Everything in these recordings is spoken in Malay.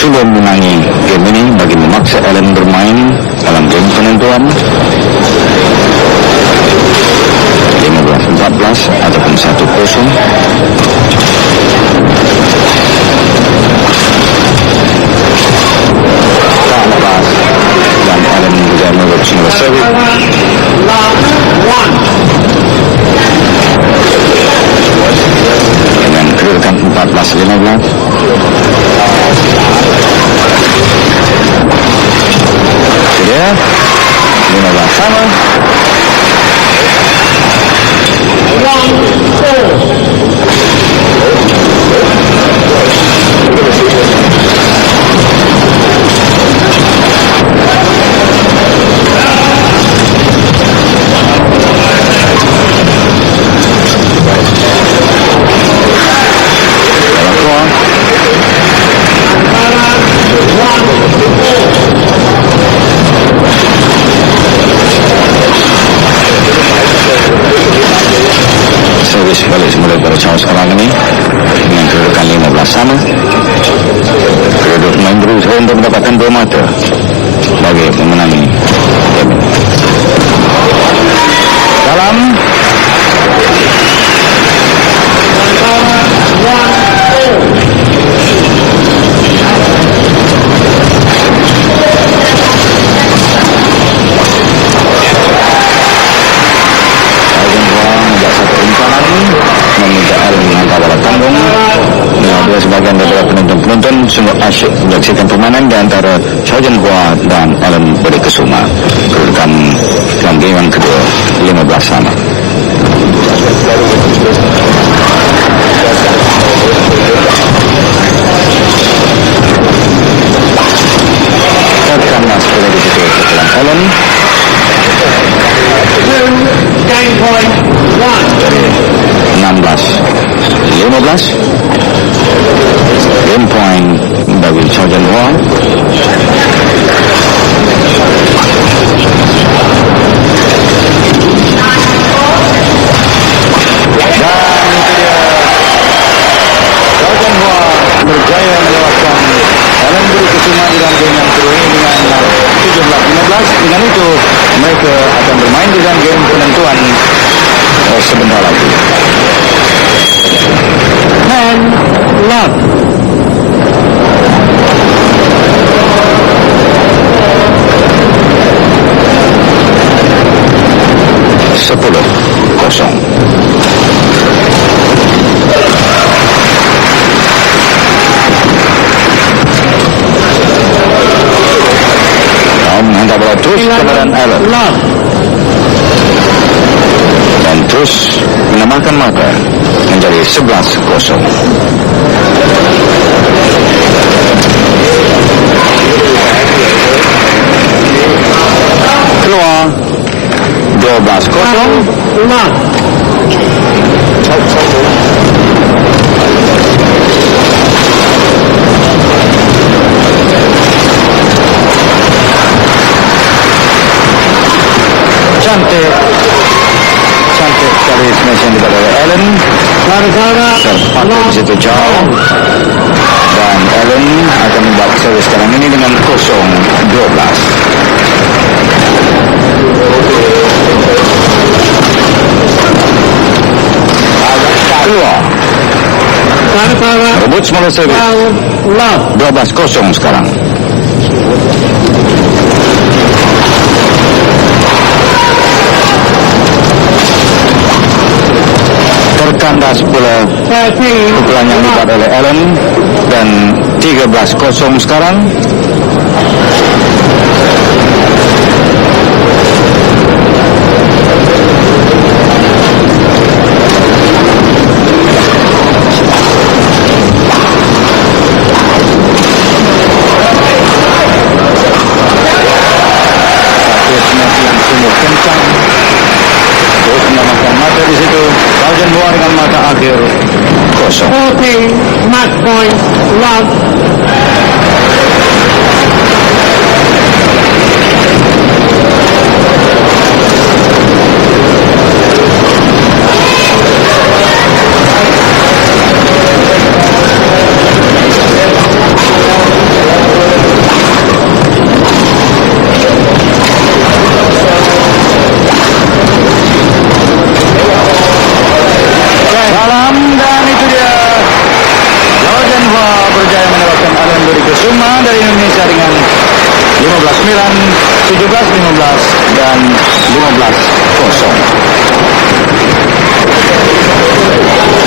sudah menangi game ini bagi memaksa Allen bermain dalam game penentuan 15-14 ataupun 1-0. Tak lepas dan Allen juga menurut single service. Dengan kedudukan 14-15. Dia 15 sama. Servis balik semula pada cawan sekarang ini dengan kedudukan 15 sama. Kedua pemain berusaha untuk mendapatkan 2 mata bagi memenangi game. Dalam meminta Allen mengangkat bola tanggung. Dia sebagian daripada penonton sungguh asyik menyaksikan permainan di antara Chao Hua dan Allen Budi Kusuma. Kedudukan dalam game yang kedua 15 sama. Karena sepuluh di situ setelah Allen. Game point 16-15. Game point bagi Chao Hua. Dan itu dia, Chao Hua berjaya melewatkan Allen Budi Kusuma di dalam game yang kedua ini dengan 17-15. Dengan itu mereka akan bermain di dalam game penentuan sebentar lagi. Man love. Sepuluh kosong. Menghantar bola terus kepada Allen dan terus menambahkan mata menjadi 11-0. Keluar 12-0. Cantik sekali smash yang dibuat oleh Allen. Terpakai di situ jauh. Dan Allen akan membuat servis sekarang ini dengan 0-12. Keluar. Rebut semula servis. 12-0 sekarang. Terkandas pula pukulan yang dibuat oleh Allen dan 13-0 sekarang. Satu smash yang sungguh kencang. Terus menambahkan mata di situ. Chao Hua dengan mata akhir 0. 14 match point love. dan 15-0.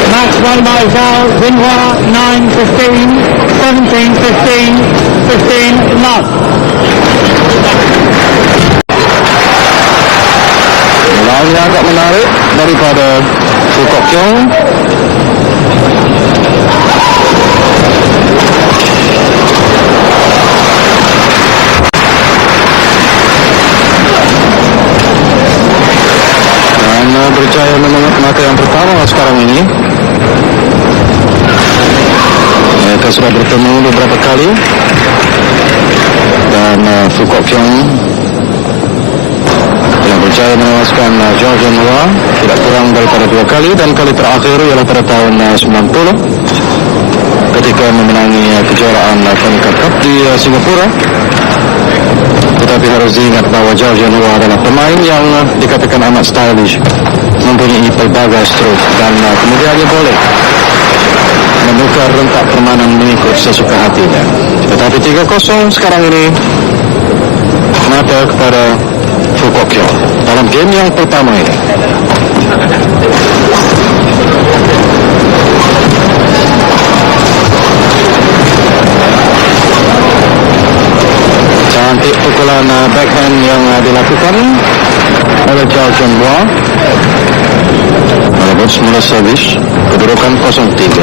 Match won by Zhao Xinhua 9-15, 17-15, 15 love. Lawannya agak menarik daripada Fu Kok Kiong. Dan berjaya memengut mata yang pertama sekarang ini. Mereka sudah bertemu beberapa kali. Dan Fu Kok Kiong yang berjaya menewaskan Zhao Zhenhua tidak kurang daripada 2 kali, dan kali terakhir ialah pada tahun 90 ketika memenangi kejuaraan Fennica Cup di Singapura. Tetapi harus diingat bahawa Zhao Zhenhua adalah pemain yang dikatakan amat stylish, mempunyai pelbagai stroke, dan kemudiannya boleh menukar rentak permainan mengikut sesuka hatinya. Tetapi 3-0 sekarang ini mata kepada Fu Kok Kiong dalam game yang pertama ini. Cantik pukulan backhand yang dilakukan oleh Zhao Zhenhua merebut semula servis, kedudukan 0-3.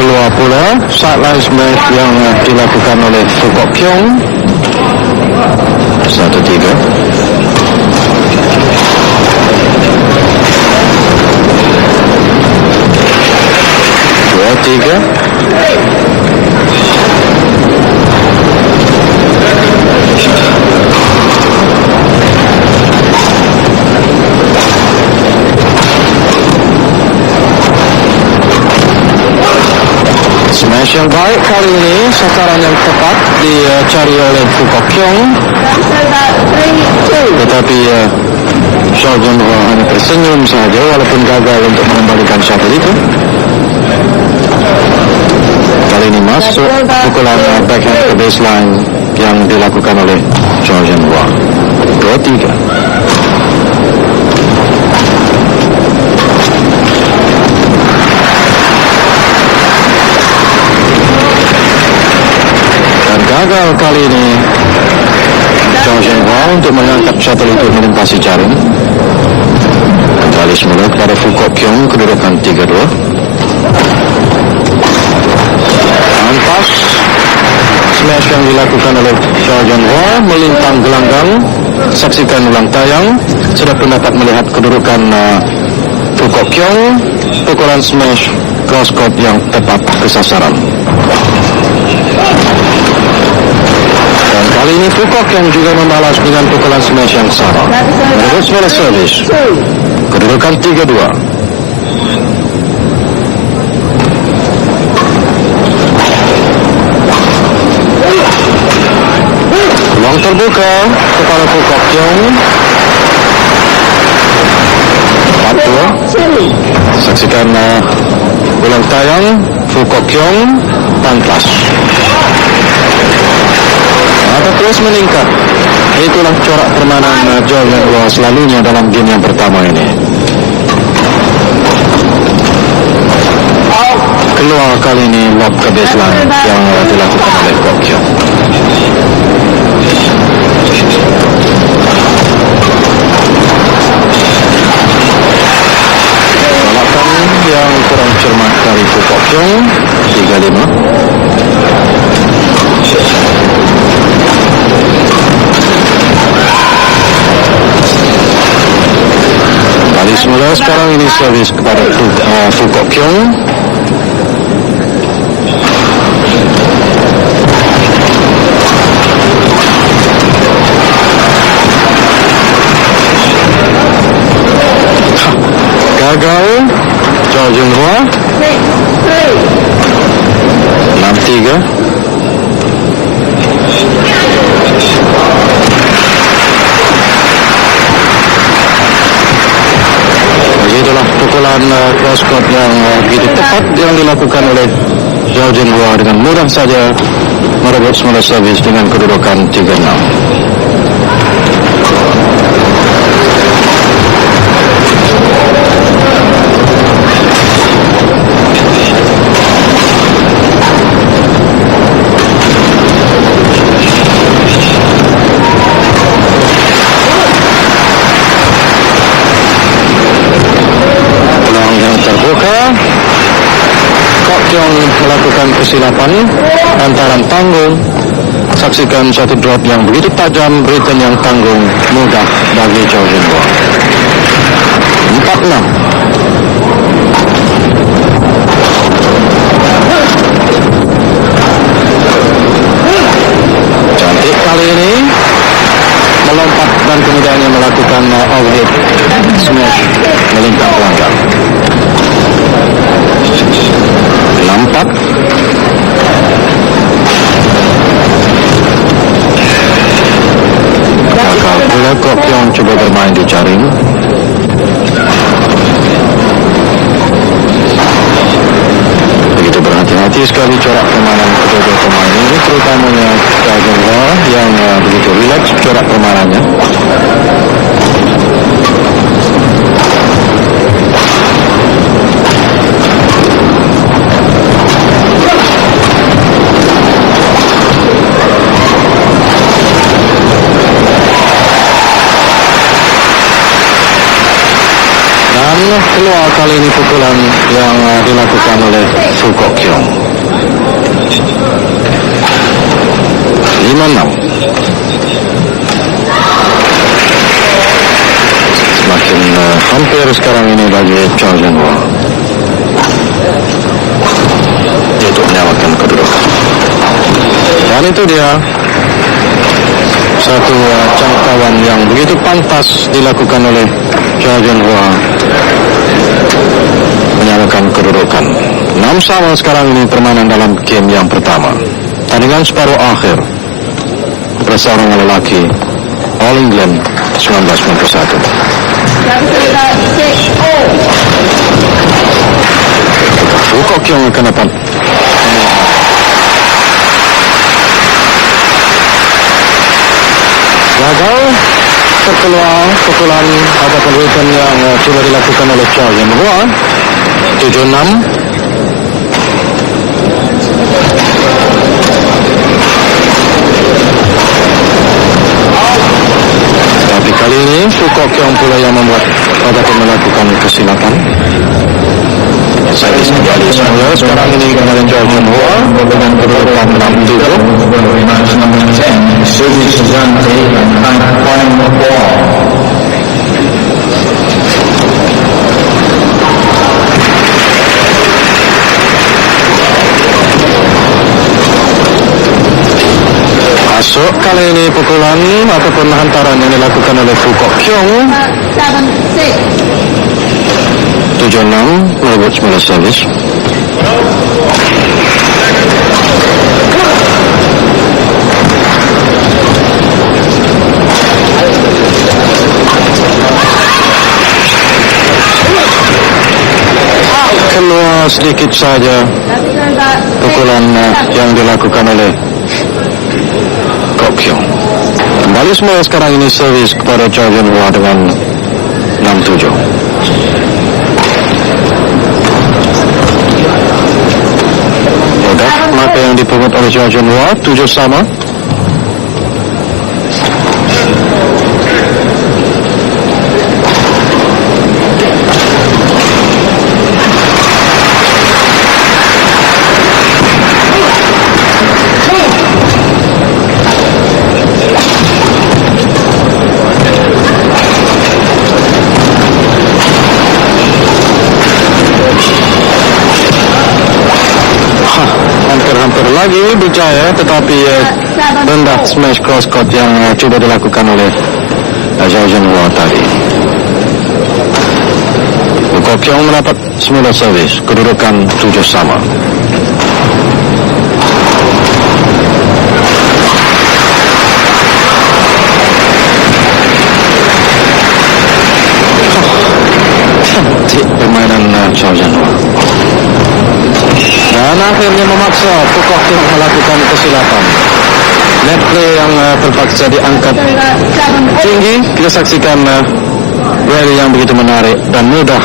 Keluar pula sideline smash yang dilakukan oleh Fu Kok Kiong. 1-3. Tiga. Smash yang baik kali ini, sasaran yang tepat dicari oleh Fu Kok Kiong. Tetapi Zhao Zhenhua hanya tersenyum saja walaupun gagal untuk mengembalikan shuttle itu. Kali ini masuk pukulan backhand ke baseline yang dilakukan oleh Zhao Zhenhua. 2-3. Dan gagal kali ini Zhao Zhenhua untuk mengangkat shuttle itu melintasi jaring. Kembali semula kepada Fu Kok Kiong, kedudukan 3-2. Pas smash yang dilakukan oleh Zhao Zhenhua melintang gelanggang. Saksikan ulang tayang. Sudah pun dapat melihat kedudukan Fu Kok Kiong. Pukulan smash cross court yang tepat ke sasaran. Dan kali ini Fu Kok Kiong juga membalas dengan pukulan smash yang sama. Merebut semula servis. Kedudukan 3-2. Peluang terbuka kepada Fu Kok Kiong. 4-2. Saksikan ulang tayang. Fu Kok Kiong pantas. Mata terus meningkat. Itulah corak permainan Zhao Zhenhua selalunya dalam game yang pertama ini. Keluar kali ini lob ke baseline yang dilakukan oleh Kok Kiong. Balapan yang kurang cermat dari Fu Kok Kiong. 3-5. Kali semula sekarang ini servis kepada Fu Kok Kiong. Gagal Zhao Zhenhua. 6-3. Begitulah pukulan cross court yang begitu tepat yang dilakukan oleh Zhao Zhenhua. Dengan mudah saja merebut semula servis dengan kedudukan 3-6. Melakukan kesilapan lantaran tanggung. Saksikan satu drop yang begitu tajam, return yang tanggung, mudah bagi Zhao Zhenhua. 4-6. Cantik kali ini melompat dan kemudiannya melakukan overhead smash melintang pelanggan. Nampak kakak pula Kok Kyung coba bermain di jaring. Begitu berhati-hati sekali corak permainan kedua pemain ini, terutamanya Zhao Zhenhua yang begitu rileks corak permainannya. Keluar kali ini pukulan yang dilakukan oleh Fu Kok Kyung. 5-6. Semakin hampir sekarang ini bagi Zhao Zhenhua untuk menyamakan kedudukan. Dan itu dia satu jangkauan yang begitu pantas dilakukan oleh Zhao Zhenhua menyamakan kedudukan. 6-sama sekarang ini permainan dalam game yang pertama. Tandingan separuh akhir antara seorang lelaki All England 1991. Fu Kok Kyung akan dapat gagal terkeluar pukulan ataupun return yang coba dilakukan oleh Zhao Zhenhua. 7-6. Tapi kali ini Fu Kok Kyung pula yang membuat ataupun melakukan kesilapan. Servis kembali semula sekarang ini kemarin Zhao Zhenhua dengan kedudukan 6-7. Service done and point of ball. Masuk kali ini pukulan ataupun hantaran yang dilakukan oleh Fu Kok Kyung. 7-6 merebut semula servis. Keluar sedikit saja pukulan yang dilakukan oleh Kok Kyung. Kembali semua sekarang ini servis kepada Zhao Zhenhua dengan 6-7. Mudah mata yang dipungut oleh Zhao Zhenhua. 7-sama. Hampir lagi berjaya, tetapi rendah smash cross court yang coba dilakukan oleh Zhao Zhenhua tadi. Kok Kyung mendapat semula servis, kedudukan 7-sama. Cantik permainan Zhao Zhenhua. Dan akhirnya memaksa Fu Kok Keong melakukan kesilapan. Net play yang terpaksa diangkat tinggi. Kita saksikan rally yang begitu menarik dan mudah.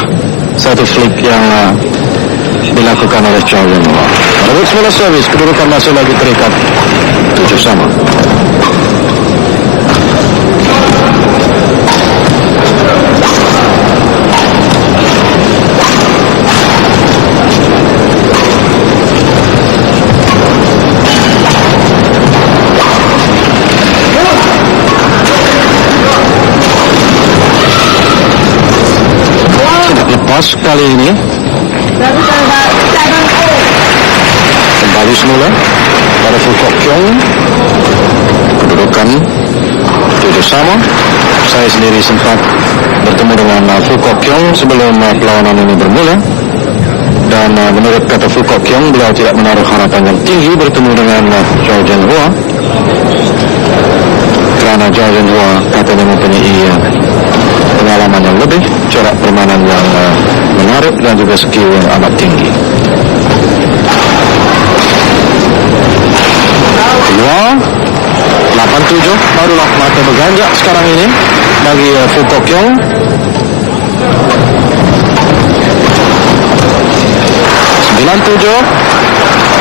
Satu flick yang dilakukan oleh Chow Yun-hwa. Rebut semula servis, kedudukan masih lagi terikat 7-sama. Lepas kali ini kembali semula pada Fu Kok Keong, kedudukan 7-sama. Saya sendiri sempat bertemu dengan Fu Kok Keong sebelum perlawanan ini bermula, dan menurut kata Fu Kok Keong, beliau tidak menaruh harapan yang tinggi bertemu dengan Chow Yun-hwa karena Chow Yun-hwa katanya mempunyai pengalaman yang lebih, corak permainan yang menarik dan juga skill yang amat tinggi. Kedua 8-7, barulah mata berganjak sekarang ini bagi Fu Kok Keong.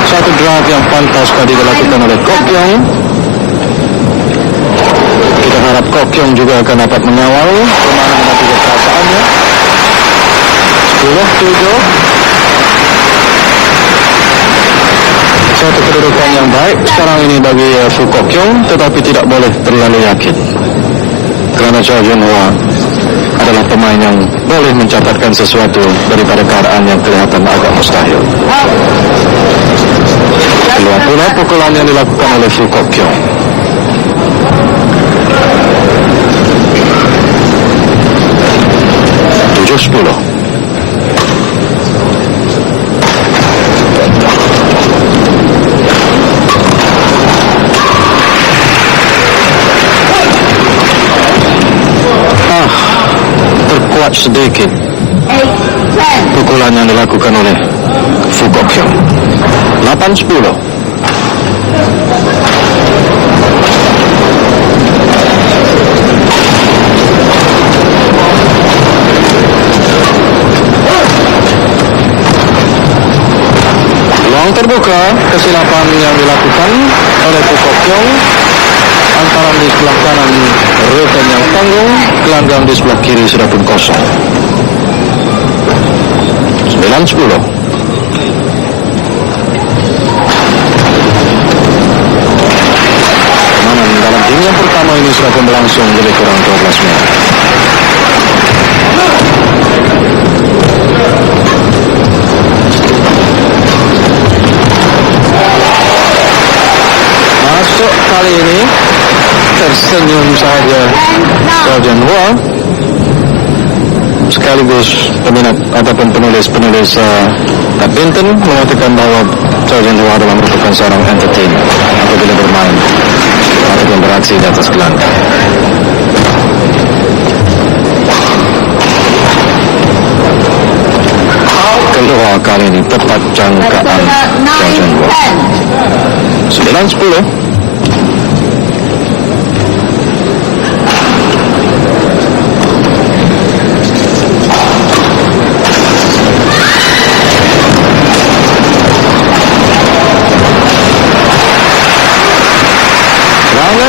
Satu drive yang pantas tadi dilakukan oleh Kok Keong. Kita harap Kok Keong juga akan dapat mengawal permainan dan juga perasaannya. 10-7. Satu kedudukan yang baik sekarang ini bagi Fu Kok Keong, tetapi tidak boleh terlalu yakin karena Chow Yun-hwa adalah pemain yang boleh mencatatkan sesuatu daripada keadaan yang kelihatan agak mustahil. Keluar pula pukulan yang dilakukan oleh Fu Kok Keong. 7-10. Terkuat sedikit pukulan yang dilakukan oleh Fu Kok Keong. 8-10. Peluang terbuka, kesilapan yang dilakukan oleh Fu Kok Keong. Antaran di sebelah kanan Rutan yang tanggung, gelanggang di sebelah kiri sudah pun kosong. 9-10. Permainan dalam game yang pertama ini sudah pun berlangsung lebih kurang 12 menit. Masuk kali ini tersenyum saja Chow Yun-hwa, sekaligus peminat ataupun penulis badminton mengatakan bahwa Chow Yun-hwa adalah merupakan seorang entertainer apabila bermain ataupun beraksi di atas gelanggang. Kedua kali ini tepat jangkaan Chow Yun-hwa. 9-10.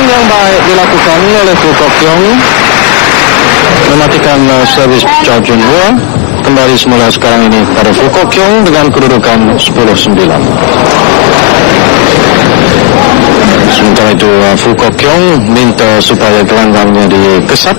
Yang baik dilakukan oleh Fu Kok Keong mematikan servis Chow Yun-hwa. Kembali semula sekarang ini pada Fu Kok Keong dengan kedudukan 10-9. Sementara itu Fu Kok Keong minta supaya gelanggangnya dikesat.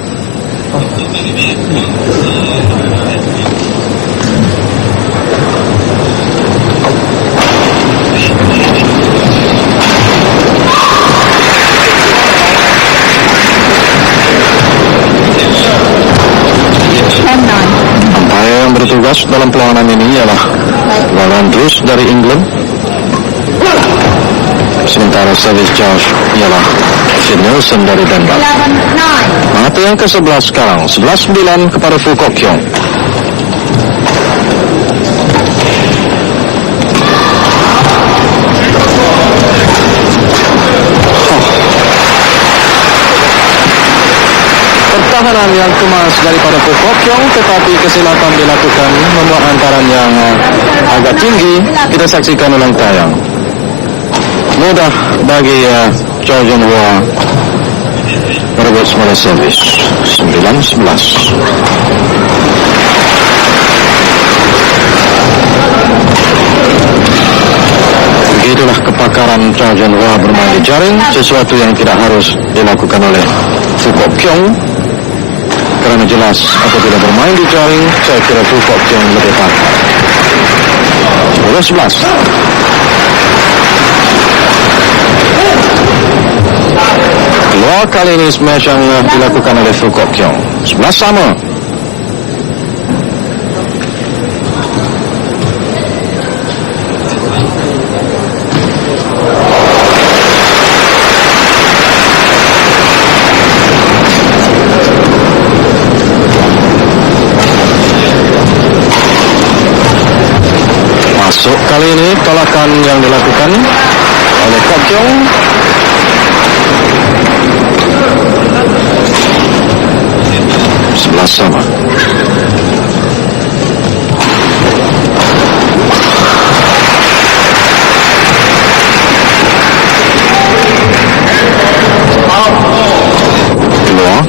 Bertugas dalam perlawanan ini ialah lawan Bruce dari England. Sementara servis Josh ialah Finn Nielsen dari Denmark. Mata yang ke-11 sekarang, 11-9 kepada Fu Kok Keong. pertahanan yang kemas daripada Fu Kok Kiong, tetapi kesilapan dilakukan membuat hantaran yang agak tinggi. Kita saksikan ulang tayang. Mudah bagi Chow Jun Hua merebut semula servis 9-11. Begitulah kepakaran Chow Jun Hua bermain di jaring, sesuatu yang tidak harus dilakukan oleh Fu Kok Kiong. Kerana jelas apabila bermain di jaring, saya kira Fu Kok Kiong lebih pakar. 10-11. Keluar kali ini smash yang dilakukan oleh Fu Kok Kiong. 11 sama. Masuk kali ini tolakan yang dilakukan oleh Kok Kiong. Sebelas sama. Keluar.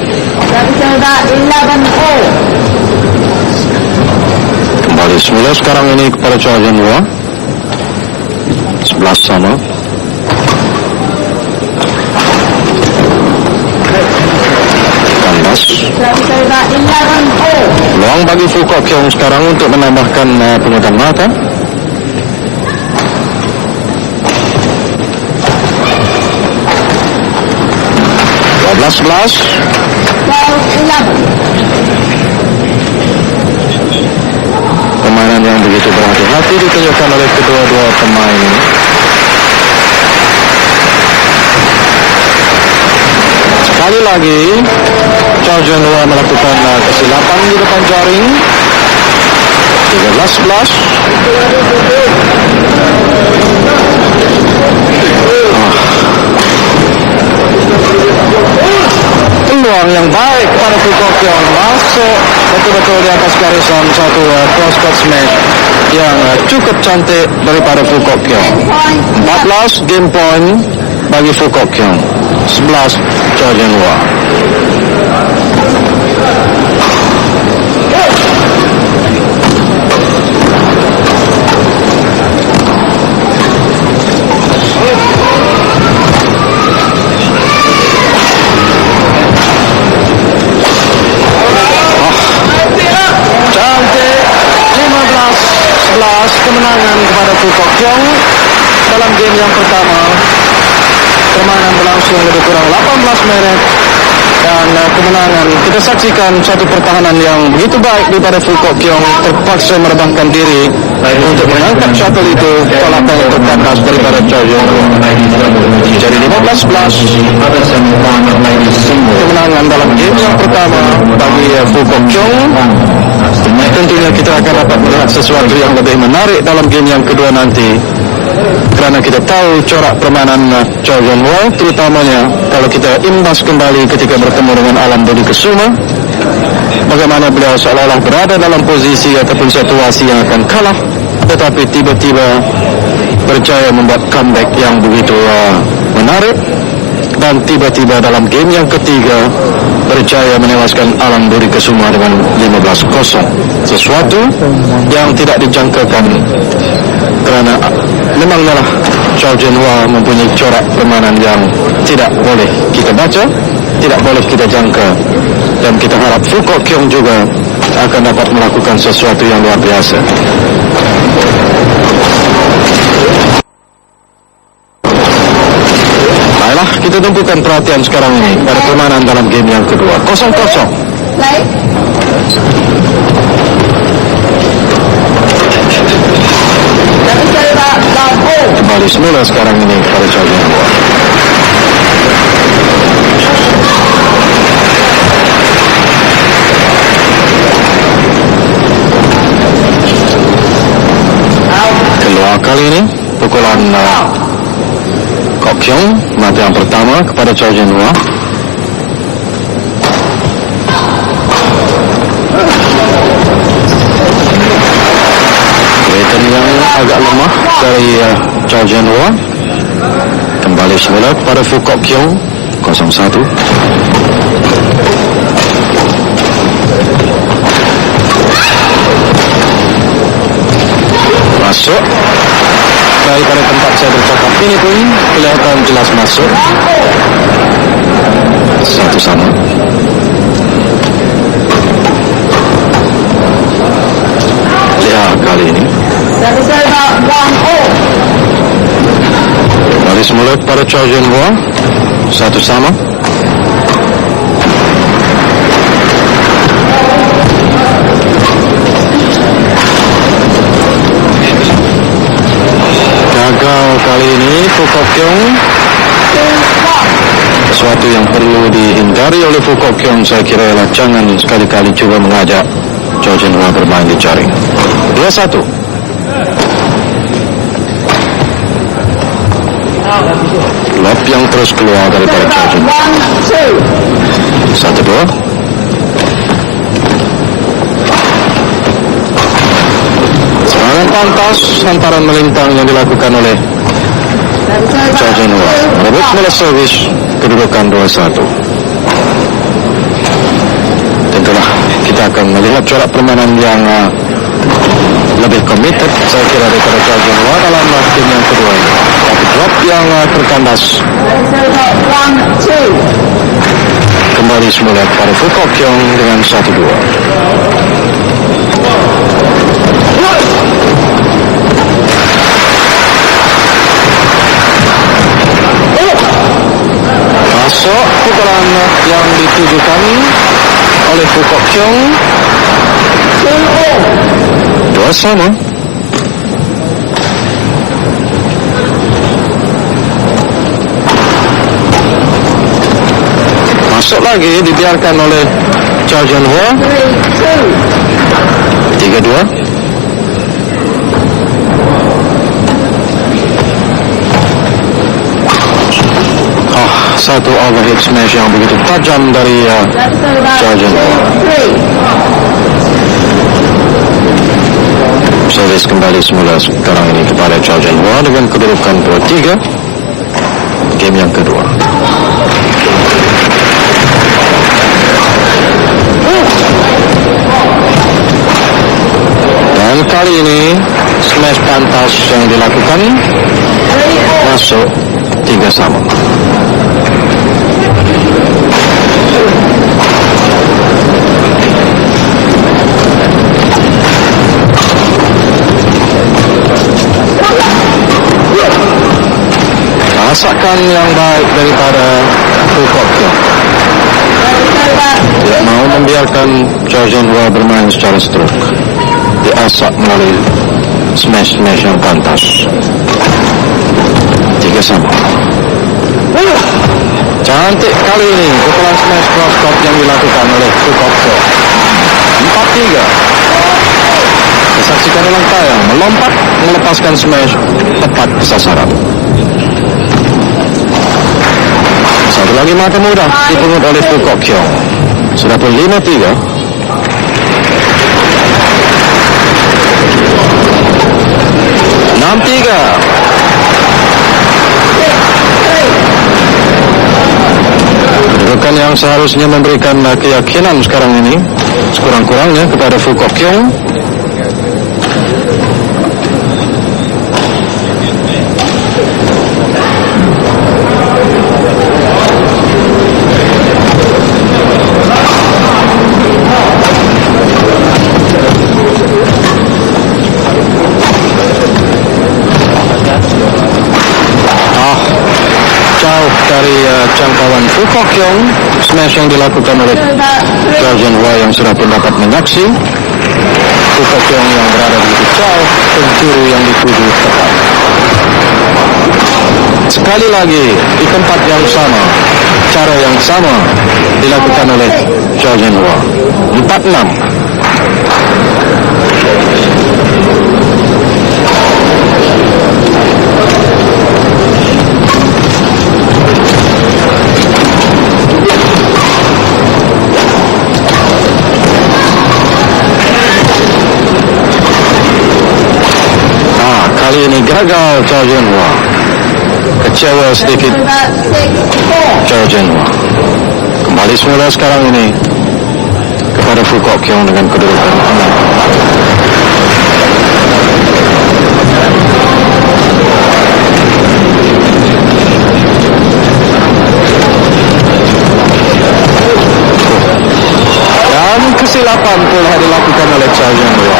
Kembali semula sekarang ini kepada Chow Jun Hua. 11 sama. Peluang bagi Fu Kok Kiong sekarang untuk menambahkan pengutan mata. Belas. Permainan yang begitu berhati-hati ditunjukkan oleh kedua-dua pemain ini. Sekali lagi Chow Jun Hua melakukan kesilapan di depan jaring. 13-11. Peluang yang baik kepada Fu Kok Kiong, masuk betul-betul di atas garisan satu cross-court smash yang cukup cantik daripada Fu Kok Kiong. 14 game point bagi Fu Kok Kiong, 11 Chow Jun Hua. Kemenangan kepada Fu Kok Kiong dalam game yang pertama. Permainan berlangsung lebih kurang 18 minit dan kemenangan kita saksikan satu pertahanan yang begitu baik daripada Fu Kok Kiong, terpaksa merebahkan diri untuk mengangkat shuttle itu, tolakan untuk kandas daripada Chow Jun Hua. Jadi 15-11 kemenangan dalam game yang pertama bagi Fu Kok Kiong. Tentunya kita akan dapat melihat sesuatu yang lebih menarik dalam game yang kedua nanti, kerana kita tahu corak permainan Chow Jun Hua, terutamanya kalau kita imbas kembali ketika bertemu dengan Alam Budi Kusuma, bagaimana beliau seolah-olah berada dalam posisi ataupun situasi yang akan kalah, tetapi tiba-tiba berjaya membuat comeback yang begitu menarik, dan tiba-tiba dalam game yang ketiga berjaya menewaskan Alam Budi Kusuma dengan 15-0. Sesuatu yang tidak dijangkakan, kerana memanglah Chow Jun Hua mempunyai corak permainan yang tidak boleh kita baca, tidak boleh kita jangka, dan kita harap Fu Kok Kiong juga akan dapat melakukan sesuatu yang luar biasa. Baiklah, kita tumpukan perhatian sekarang ini pada permainan dalam game yang kedua. 0-0. Kembali semula sekarang ini kepada Chow Jun Hua. Keluar kali ini pukulan Kok Kiong, mata yang pertama kepada Chow Jun Hua. agak lemah dari Zhao Jianhua. Kembali semula pada Fu Kok Kiong 0-1. Masuk daripada tempat saya bercakap ini pun kelihatan jelas masuk. 1-1. Lihat kali ini kembali semula pada Zhao Jianhua 1-1. Gagal kali ini Fu Kok Kiong. Sesuatu yang perlu dihindari oleh Fu Kok Kiong saya kira ialah jangan sekali-kali cuba mengajak Zhao Jianhua bermain di jaring. 2-1. Lob yang terus keluar daripada Zhao Jianhua. 1-2. Serangan pantas hantaran melintang yang dilakukan oleh Zhao Jianhua merebut semula servis kedudukan 2-1. Tentulah kita akan melihat corak permainan yang lebih committed saya kira daripada Zhao Jianhua dalam game yang kedua ini. Tapi drop yang terkandas kembali semula pada Fu Kok Kiong dengan 1-2. Masuk pukulan yang ditujukan oleh Fu Kok Kiong. 2-1. Masuk lagi dibiarkan oleh Zhao Jianhua. 3-2. Satu overhead smash yang begitu tajam dari Zhao Jianhua. Servis kembali semula sekarang ini kepada Zhao Jianhua dengan kedudukan 2-3. Game yang kedua. Dan kali ini smash pantas yang dilakukan masuk 3-3. Masakan yang baik daripada Fu Kok Kiong. Tidak mau membiarkan Zhao Jianhua bermain secara stroke. Diasak melalui smash-smash yang pantas. 3-3. Cantik kali ini pukulan smash cross court yang dilakukan oleh Fu Kok Kiong. 4-3. Disaksikan ulang tayang, melompat melepaskan smash tepat sasaran. Satu lagi mata mudah dipungut oleh Fu Kok Kiong. Sudah pun 5-3. Kedudukan yang seharusnya memberikan keyakinan sekarang ini sekurang-kurangnya kepada Fu Kok Kiong. Dari jangkauan Fu Kok Kiong, smash yang dilakukan oleh Zhao Jianhua yang sudah pun dapat menyaksi. Fu Kok Kiong yang berada di jauh, penjuru yang dituju tepat. Sekali lagi di tempat yang sama, cara yang sama dilakukan oleh Zhao Jianhua. 4-6. Gagal Chow Jun Hua. Kecewa sedikit Chow Jun Hua. Kembali semula sekarang ini kepada Fu Kok Keong dengan kedudukan 6. Dan kesilapan telah dilakukan oleh Chow Jun Hua.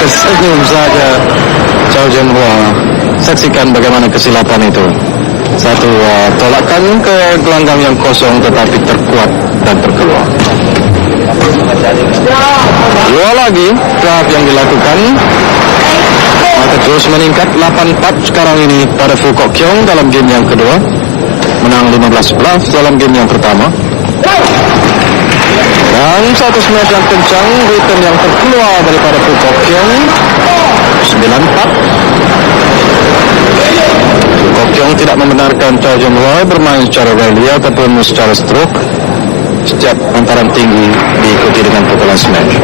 Tersenyum saja Chow Jun Hua. Saksikan bagaimana kesilapan itu. Satu tolakan ke gelanggang yang kosong tetapi terkuat dan terkeluar. Dua lagi drive yang dilakukan, maka terus meningkat 8-4 sekarang ini pada Fu Kok Keong dalam game yang kedua, menang 15-11 dalam game yang pertama. Dan satu smash yang kencang, return yang terkeluar daripada Fu Kok Keong, 9-4. Kok Keong tidak membenarkan Chow Jun Hua bermain secara rally ataupun secara stroke. Setiap hantaran tinggi diikuti dengan pukulan smash.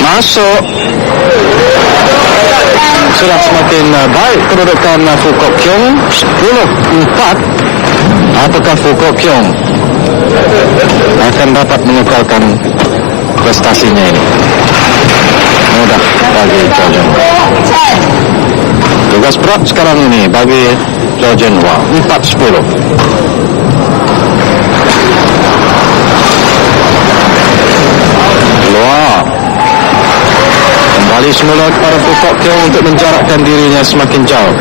Masuk. Sudah semakin baik kedudukan Fu Kok Keong, 10-4. Apakah Fu Kok Keong akan dapat mengekalkan prestasinya ini? Mudah bagi Chow Jun Hua. Tugas berat sekarang ini bagi Chow Jun Hua, 4-10. Keluar. Kembali semula kepada Fu Kok Keong untuk menjarakkan dirinya semakin jauh.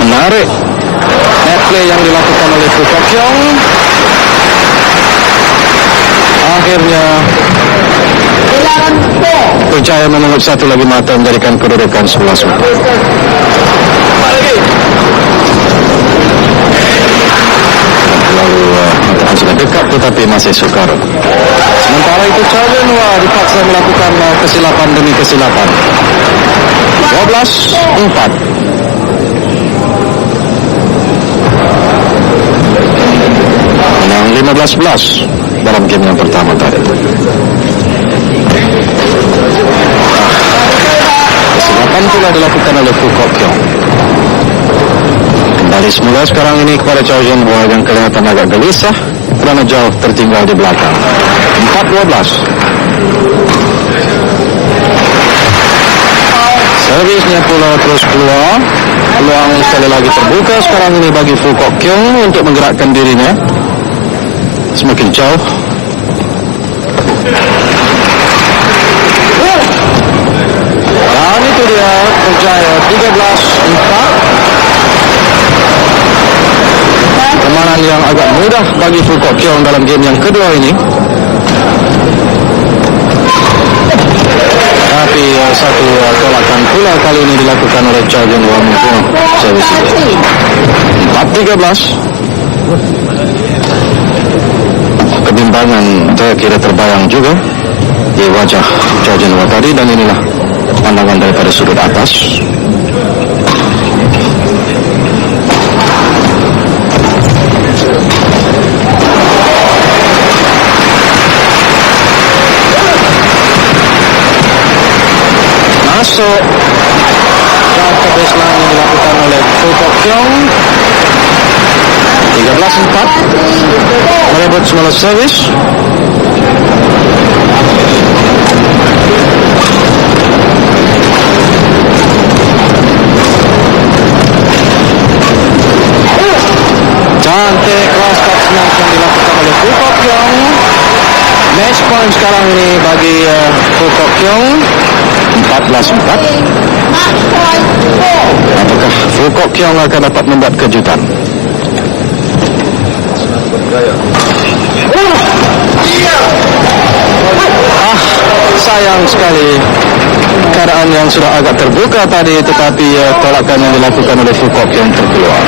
Menarik net play yang dilakukan oleh Fu Kok Keong. Akhirnya berjaya memungut satu lagi mata menjadikan kedudukan 11-4. Lalu sudah dekat tetapi masih sukar. Sementara itu Chow Jun Hua dipaksa melakukan kesilapan demi kesilapan. 12-4. Menang 15-11 dalam game yang pertama tadi. Kesilapan telah dilakukan oleh Fu Kok Keong. Kembali semula sekarang ini kepada Chow Jun Hua yang kelihatan agak gelisah kerana jauh tertinggal di belakang. 4-12. Servisnya pula terus keluar. Peluang sekali lagi terbuka sekarang ini bagi Fu Kok Keong untuk menggerakkan dirinya semakin jauh. Dan itu dia berjaya 13-4. Permainan yang agak mudah bagi Fu Kok Keong dalam game yang kedua ini. Tapi satu tolakan pula kali ini dilakukan oleh Chow Jun Hua membunuh servis itu. 4-13. Kebimbangan kira terbayang juga di wajah Chow Jun Hua tadi, dan inilah pandangan daripada sudut atas. Masuk dan ke baseline yang dilakukan oleh Fu Kok Keong. 13-4. Merebut semula servis. Cantik cross cut smash yang dilakukan oleh Fu Kok Keong. Match point sekarang ini bagi Fu Kok Keong, 14-4. Apakah Fu Kok Keong akan dapat membuat kejutan? Sayang sekali keadaan yang sudah agak terbuka tadi, tetapi tolakan yang dilakukan oleh Fu Kok Keong terkeluar.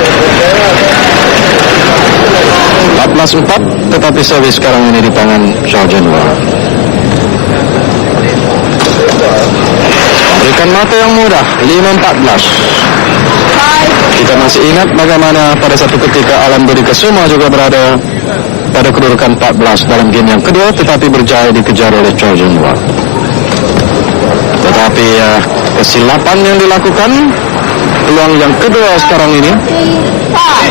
15-4, tetapi servis sekarang ini di tangan Zhao Zhenhua. Berikan mata yang mudah, 5-14. Kita masih ingat bagaimana pada satu ketika Alan Budi Kusuma juga berada pada kedudukan 14 dalam game yang kedua, tetapi berjaya dikejar oleh Zhao Zhenhua. Tetapi kesilapan yang dilakukan, peluang yang kedua sekarang ini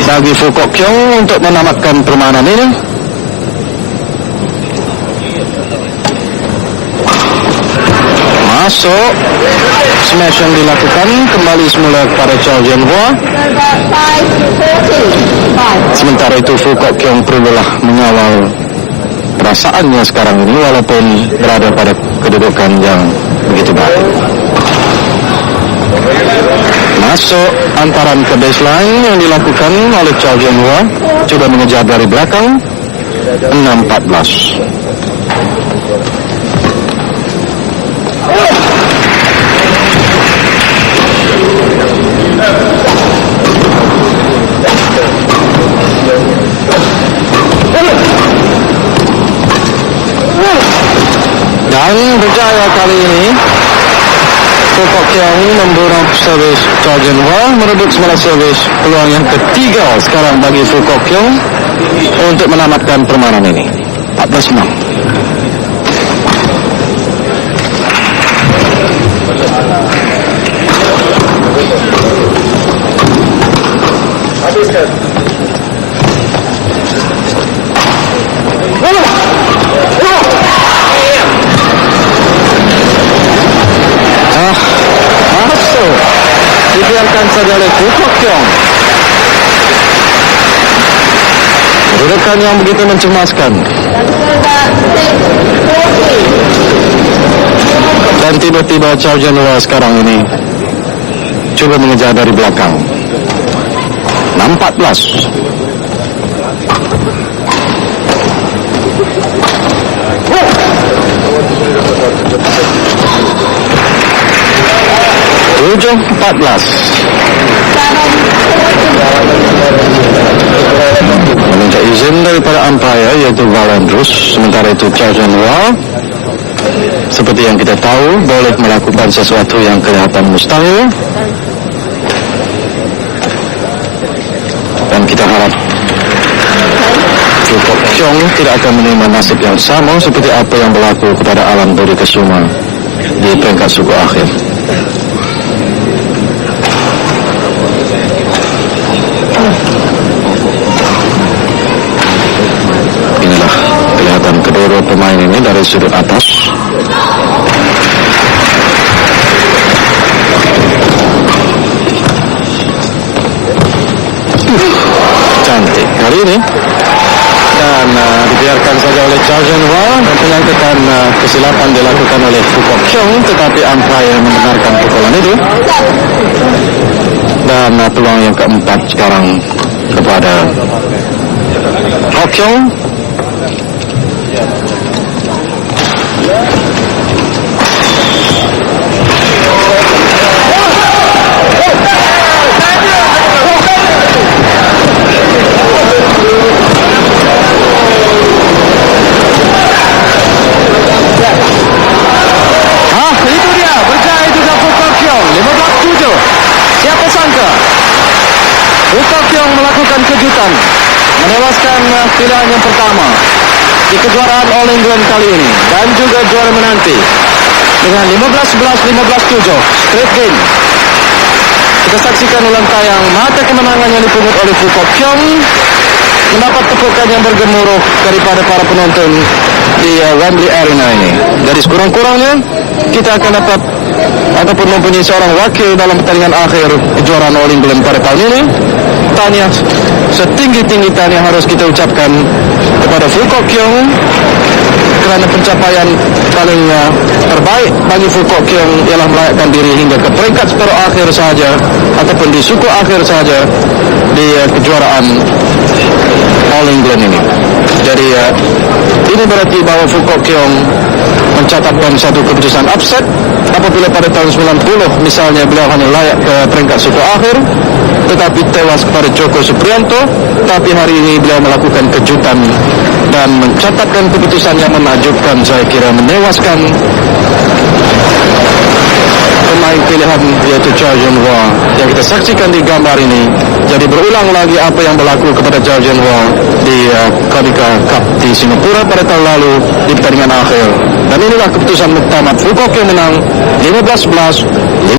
bagi Fu Kok Keong untuk menamatkan permainan ini. Masuk, smash yang dilakukan kembali semula kepada Zhao Zhenhua. Sementara itu Fu Kok Keong perlulah mengawal perasaannya sekarang ini walaupun berada pada kedudukan yang begitu baik. Masuk antaran ke baseline yang dilakukan oleh Zhao Zhenhua, coba mengejar dari belakang. 6-14. Dan berjaya kali ini Fu Kok Keong membunuh servis Zhao Zhenhua, merebut semula servis. Peluang yang ketiga sekarang bagi Fu Kok Keong untuk menamatkan permainan ini. 14-6. Masuk, dibiarkan saja oleh Fu Kok Keong. Kedudukan yang begitu mencemaskan. Dan tiba-tiba Zhao Zhenhua sekarang ini coba mengejar dari belakang. 6-14. Tujuh 14. Meminta izin daripada umpire yaitu Valandrus. Sementara itu Zhao Zhenhua, seperti yang kita tahu, boleh melakukan sesuatu yang kelihatan mustahil. Dan kita harap Fu Kok Keong tidak akan menerima nasib yang sama seperti apa yang berlaku kepada Alan Budi Kusuma di peringkat suku akhir. Inilah kelihatan kedua pemain ini dari sudut atas. Cantik kali ini. Dan dibiarkan saja oleh Zhao Zhenhua. Penyangkutan kesilapan dilakukan oleh Fu Kok Keong, tetapi umpire membenarkan pukulan itu. Dan peluang yang keempat sekarang kepada Kok Keong. Itu dia, berjaya juga Fu Kok Keong. 15-7. Siapa sangka Fu Kok Keong melakukan kejutan, menewaskan pilihan yang pertama di kejuaraan All England kali ini dan juga juara menanti dengan 15-11, 15-7 straight game. Kita saksikan ulang tayang mata kemenangan yang dipungut oleh Fu Kok Keong, mendapat tepukan yang bergemuruh daripada para penonton di Wembley Arena ini. Jadi sekurang-kurangnya kita akan dapat ataupun mempunyai seorang wakil dalam pertandingan akhir kejuaraan All England pada tahun ini. Tahniah, setinggi-tinggi tahniah harus kita ucapkan kepada Fu Kok Keong kerana pencapaian paling terbaik bagi Fu Kok Keong ialah melayakkan diri hingga ke peringkat separuh akhir sahaja ataupun di suku akhir sahaja di kejuaraan All England ini. Jadi ini berarti bahawa Fu Kok Keong mencatatkan satu keputusan upset. Apabila pada tahun 90 misalnya beliau hanya layak ke peringkat suku akhir, tetapi tewas kepada Joko Supriyanto. Tapi hari ini beliau melakukan kejutan dan mencatatkan keputusan yang menakjubkan, saya kira menewaskan pemain pilihan yaitu Zhao Junhua yang kita saksikan di gambar ini. Jadi berulang lagi apa yang berlaku kepada Zhao Junhua di Konica Cup di Singapura pada tahun lalu di pertandingan akhir. Dan inilah keputusan muktamad. Fukuoka menang 15-11.